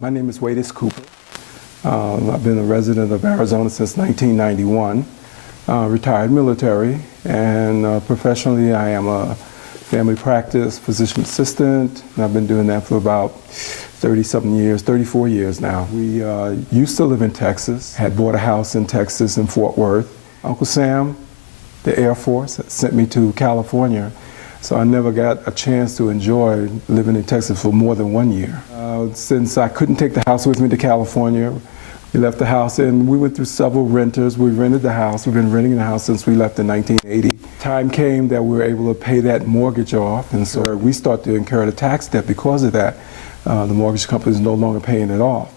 My name is Watus Cooper. I've been a resident of Arizona since 1991, retired military, and professionally I am a family practice physician assistant, and I've been doing that for about 30-something years, 34 years now. We used to live in Texas, had bought a house in Texas in Fort Worth. Uncle Sam, the Air Force, sent me to California, so I never got a chance to enjoy living in Texas for more than 1 year. Since I couldn't take the house with me to California, we left the house and we went through several renters. We rented the house. We've been renting the house since we left in 1980. Time came that we were able to pay that mortgage off, and so we started to incur the tax debt because of that. The mortgage company is no longer paying it off.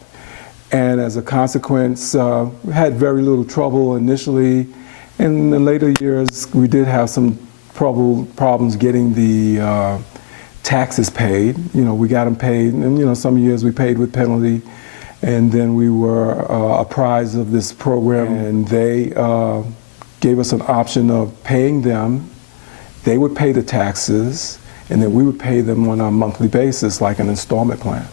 And as a consequence, we had very little trouble initially. In the later years, we did have some problems getting the taxes paid. You know, we got them paid, and you know, some years we paid with penalty. And then we were apprised of this program, and they gave us an option of paying them. They would pay the taxes, and then we would pay them on a monthly basis, like an installment plan.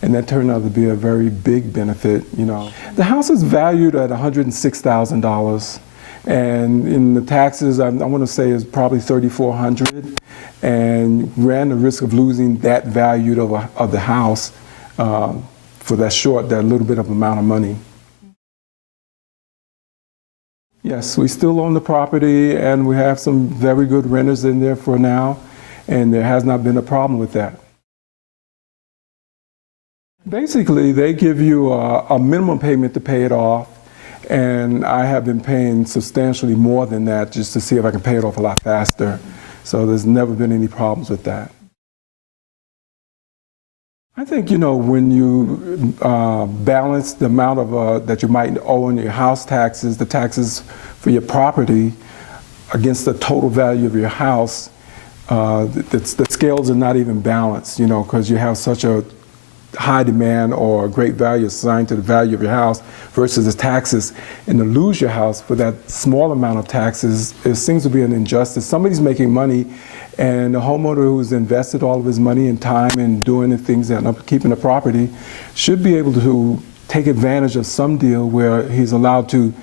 And that turned out to be a very big benefit, you know. The house is valued at $106,000, and in the taxes, I want to say is probably $3,400, and ran the risk of losing that value of the house for that little bit of amount of money. Yes, we still own the property, and we have some very good renters in there for now, and there has not been a problem with that. Basically, they give you a minimum payment to pay it off, and I have been paying substantially more than that just to see if I can pay it off a lot faster. So there's never been any problems with that. I think, you know, when you balance the amount of that you might owe in your house taxes, the taxes for your property, against the total value of your house, the scales are not even balanced, you know, because you have such a high demand or a great value assigned to the value of your house versus the taxes, and to lose your house for that small amount of taxes, it seems to be an injustice. Somebody's making money, and the homeowner who's invested all of his money and time in doing the things and upkeeping the property should be able to take advantage of some deal where he's allowed to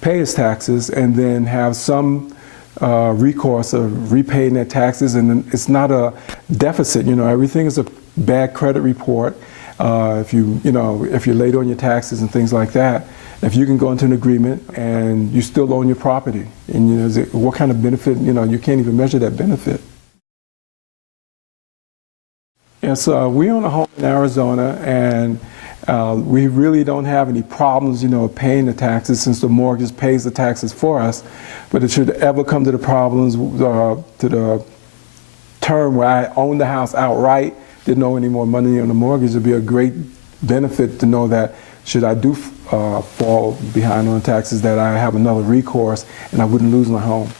pay his taxes and then have some recourse of repaying their taxes, and it's not a deficit. You know, everything is a bad credit report. If you're late on your taxes and things like that, if you can go into an agreement and you still own your property, and you know, what kind of benefit, you know, you can't even measure that benefit. Yes, we own a home in Arizona, and we really don't have any problems, you know, paying the taxes since the mortgage pays the taxes for us. But it should ever come to the problems, to the term where I own the house outright, didn't owe any more money on the mortgage, it'd be a great benefit to know that should I do fall behind on taxes, that I have another recourse and I wouldn't lose my home.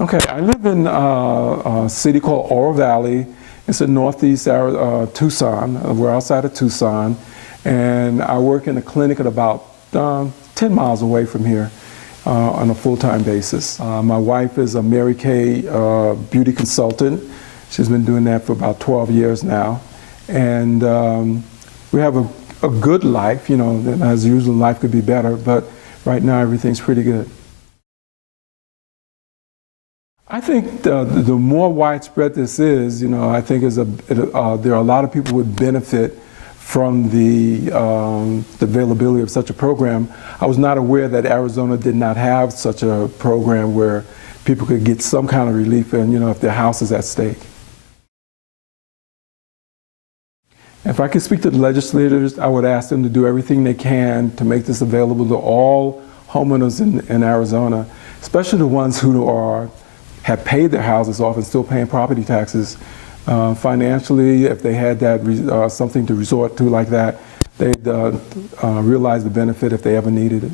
Okay, I live in a city called Oro Valley. It's in northeast Tucson. We're outside of Tucson, and I work in a clinic at about 10 miles away from here on a full-time basis. My wife is a Mary Kay beauty consultant. She's been doing that for about 12 years now, and we have a good life. You know, as usual, life could be better, but right now everything's pretty good. I think the more widespread this is, you know, I think there are a lot of people who would benefit from the availability of such a program. I was not aware that Arizona did not have such a program where people could get some kind of relief, and you know, if their house is at stake. If I could speak to the legislators, I would ask them to do everything they can to make this available to all homeowners in Arizona, especially the ones who have paid their houses off and still paying property taxes. Financially, if they had that something to resort to like that, they'd realize the benefit if they ever needed it.